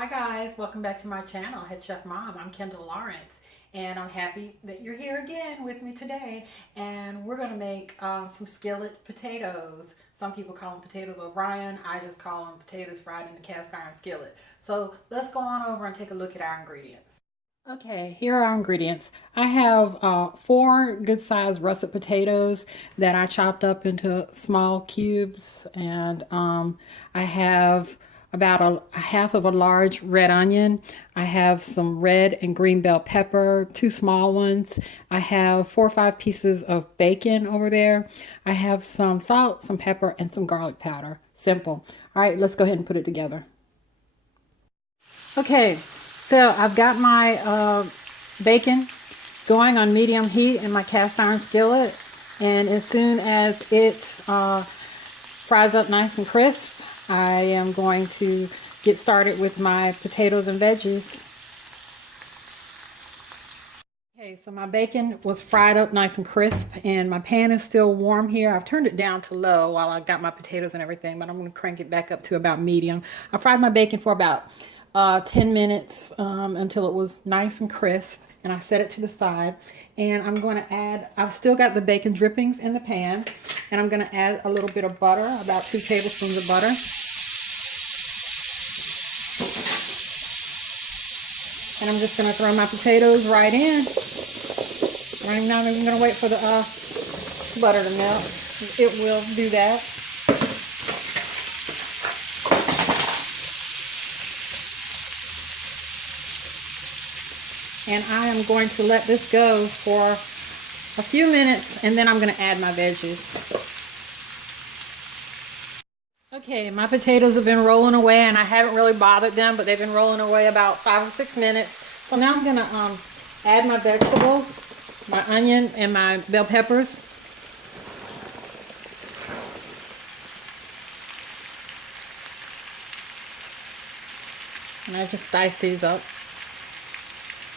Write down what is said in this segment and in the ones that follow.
Hi guys, welcome back to my channel, Head Chef Mom. I'm Kendall Lawrence, and I'm happy that you're here again with me today. And we're going to make some skillet potatoes. Some people call them potatoes O'Brien. I just call them potatoes fried in the cast iron skillet. So let's go on over and take a look at our ingredients. Okay, here are our ingredients. I have 4 good-sized russet potatoes that I chopped up into small cubes, and I have about a half of a large red onion. I have some red and green bell pepper, 2 small ones. I have 4 or 5 pieces of bacon over there. I have some salt, some pepper, and some garlic powder. Simple. All right, let's go ahead and put it together. Okay, so I've got my bacon going on medium heat in my cast iron skillet, and as soon as it fries up nice and crisp, I am going to get started with my potatoes and veggies. Okay, so my bacon was fried up nice and crisp, and my pan is still warm here. I've turned it down to low while I got my potatoes and everything, but I'm going to crank it back up to about medium. I fried my bacon for about 10 minutes until it was nice and crisp, and I set it to the side. And I'm going to add, I've still got the bacon drippings in the pan, and I'm going to add a little bit of butter, about 2 tablespoons of butter. And I'm just going to throw my potatoes right in. I'm not even going to wait for the butter to melt. It will do that. And I am going to let this go for a few minutes, and then I'm going to add my veggies. Okay, my potatoes have been rolling away, and I haven't really bothered them, but they've been rolling away about 5 or 6 minutes. So now I'm going to add my vegetables, my onion and my bell peppers. And I just dice these up.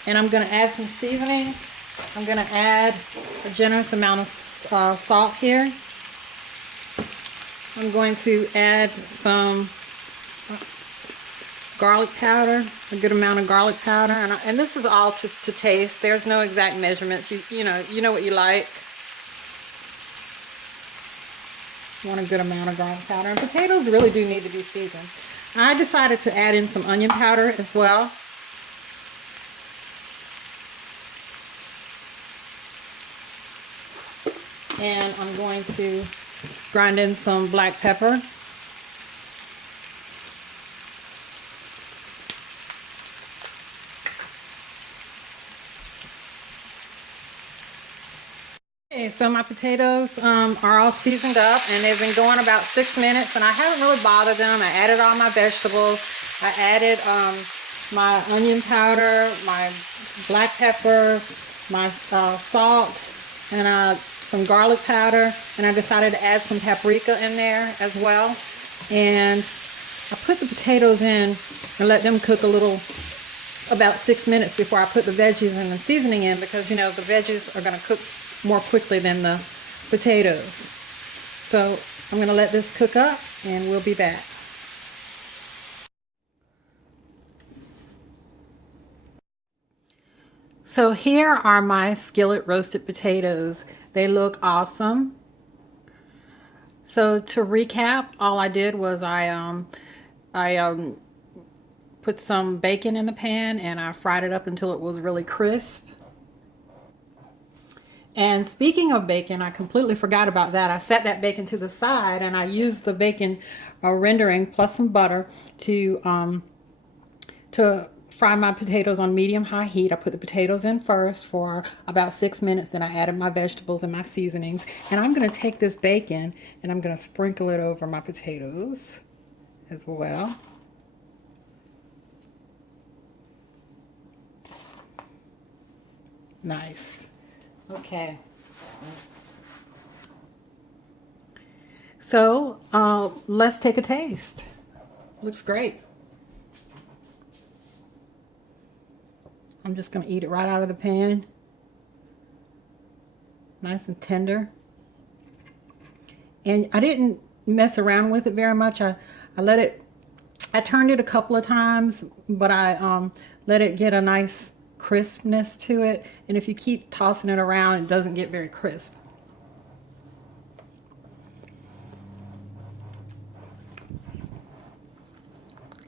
And I'm going to add some seasonings. I'm going to add a generous amount of salt here. I'm going to add some garlic powder, a good amount of garlic powder, and this is all to taste. There's no exact measurements. You know what you like. You want a good amount of garlic powder, and potatoes really do need to be seasoned. I decided to add in some onion powder as well. And I'm going to grind in some black pepper. Okay, so my potatoes are all seasoned up, and they've been going about 6 minutes, and I haven't really bothered them. I added all my vegetables. I added my onion powder, my black pepper, my salt, and some garlic powder, and I decided to add some paprika in there as well. And I put the potatoes in and let them cook a little, about 6 minutes before I put the veggies and the seasoning in, because you know the veggies are going to cook more quickly than the potatoes. So I'm going to let this cook up, and we'll be back. So here are my skillet roasted potatoes. They look awesome. So to recap, all I did was I put some bacon in the pan, and I fried it up until it was really crisp. And speaking of bacon, I completely forgot about that. I set that bacon to the side, and I used the bacon rendering plus some butter to fry my potatoes on medium-high heat. I put the potatoes in first for about 6 minutes, then I added my vegetables and my seasonings. And I'm going to take this bacon and I'm going to sprinkle it over my potatoes as well. Nice. Okay. So let's take a taste. Looks great. I'm just going to eat it right out of the pan. Nice and tender. And I didn't mess around with it very much. I let it I turned it a couple of times, but I let it get a nice crispness to it. And if you keep tossing it around, it doesn't get very crisp.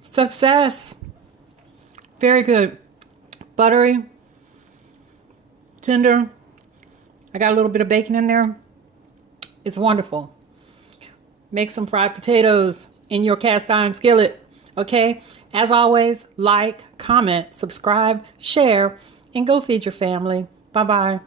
Success. Very good. Buttery, tender. I got a little bit of bacon in there. It's wonderful. Make some fried potatoes in your cast iron skillet. Okay? As always, like, comment, subscribe, share, and go feed your family. Bye-bye.